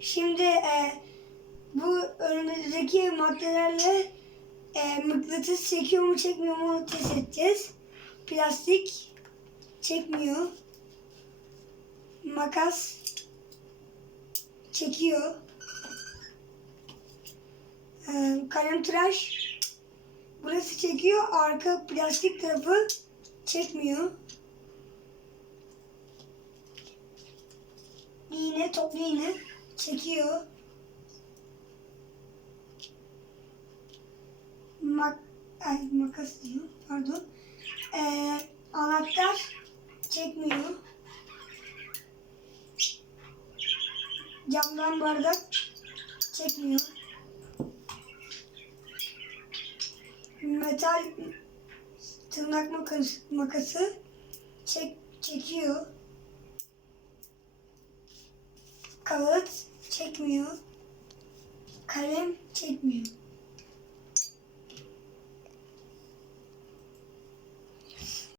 Şimdi e, bu önümüzdeki maddelerle e, mıknatıs çekiyor mu çekmiyor mu test edeceğiz. Plastik çekmiyor. Makas çekiyor. E, kalem tıraş burası çekiyor. Arka plastik tarafı çekmiyor. iğne, toplu iğne çekiyor. Mak ay, makas diyor, pardon. Ee, anahtar çekmiyor. Camdan bardak çekmiyor. Metal tırnak makası, makası çek, çekiyor. Kağıt çekmiyor. Kalem çekmiyor.